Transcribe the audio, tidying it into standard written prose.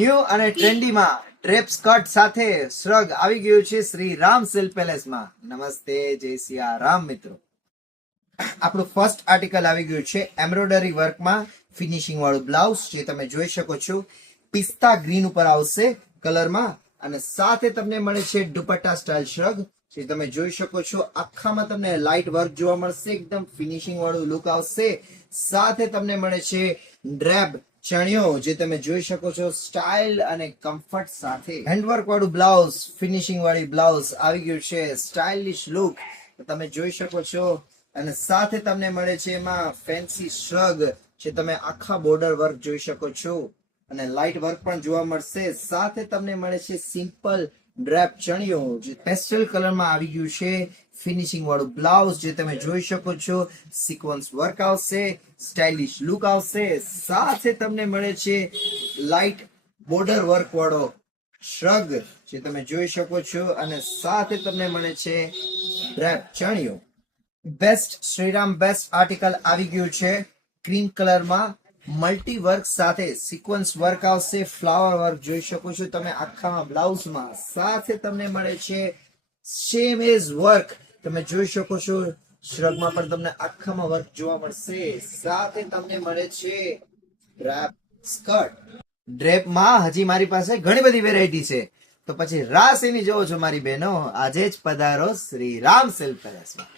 New અને ટ્રેન્ડીમાં drape skirt સાથે shrug આવી ગયું છે શ્રી રામ સિલ્ક પેલેસમાં. નમસ્તે, જય સિયા રામ મિત્રો. આપણું ફર્સ્ટ આર્ટિકલ આવી ગયું છે એમ્બ્રોઇડરી વર્કમાં ફિનિશિંગ વાળું બ્લાઉઝ, જે તમે જોઈ શકો છો પિસ્તા ગ્રીન ઉપર આવશે કલરમાં, અને સાથે તમને મળે છે દુપટ્ટા સ્ટાઇલ શ્રગ, જે તમે જોઈ શકો છો આખામાં તમને લાઇટ વર્ક જોવા મળશે, એકદમ ફિનિશિંગ વાળું લુક આવશે. સાથે તમને મળે છે ડ્રેપ ચણિયો, જે તમે જોઈ શકો છો સ્ટાઇલ અને કમ્ફર્ટ સાથે. હેન્ડવર્ક વાળું બ્લાઉઝ, ફિનિશિંગ વાળી બ્લાઉઝ આવી ગયું છે, સ્ટાઇલિશ લુક તમે જોઈ શકો છો. અને સાથે તમને મળે છે એમાં ફેન્સી શ્રગ, જે તમે આખા બોર્ડર વર્ક જોઈ શકો છો અને લાઇટ વર્ક પણ જોવા મળશે. સાથે તમને મળે છે સિમ્પલ ડ્રેપ ચણિયો, જે પેસ્ટલ કલરમાં આવી ગયું છે. ફિનિશિંગ વાળું બ્લાઉઝ, જે તમે જોઈ શકો છો સિક્વન્સ વર્ક આવશે, સ્ટાઇલિશ લુક આવશે. સાથે તમને મળે છે લાઇટ બોર્ડર વર્ક વાળો શ્રગ, જે તમે જોઈ શકો છો, અને સાથે તમને મળે છે ડ્રેપ ચણિયો. બેસ્ટ શ્રીરામ બેસ્ટ આર્ટિકલ આવી ગયું છે ક્રીમ કલરમાં, મલ્ટી વર્ક સાથે સિક્વન્સ વર્ક આવશે, ફ્લાવર વર્ક જોઈ શકો છો તમે આખામાં બ્લાઉઝમાં. સાથે તમને મળે છે સેમ એઝ વર્ક, તમે જોઈ શકો છો શ્રગમાં પણ તમને આખામાં વર્ક જોવા મળશે. સાથે તમને મળે છે ડ્રેપ સ્કર્ટ. ડ્રેપમાં હજી મારી પાસે ઘણી બધી વેરાયટી છે, તો પછી રાસ એની જોવો છો મારી બહેનો, આજે જ પધારો શ્રી રામ સિલ્ક પેલેસમાં.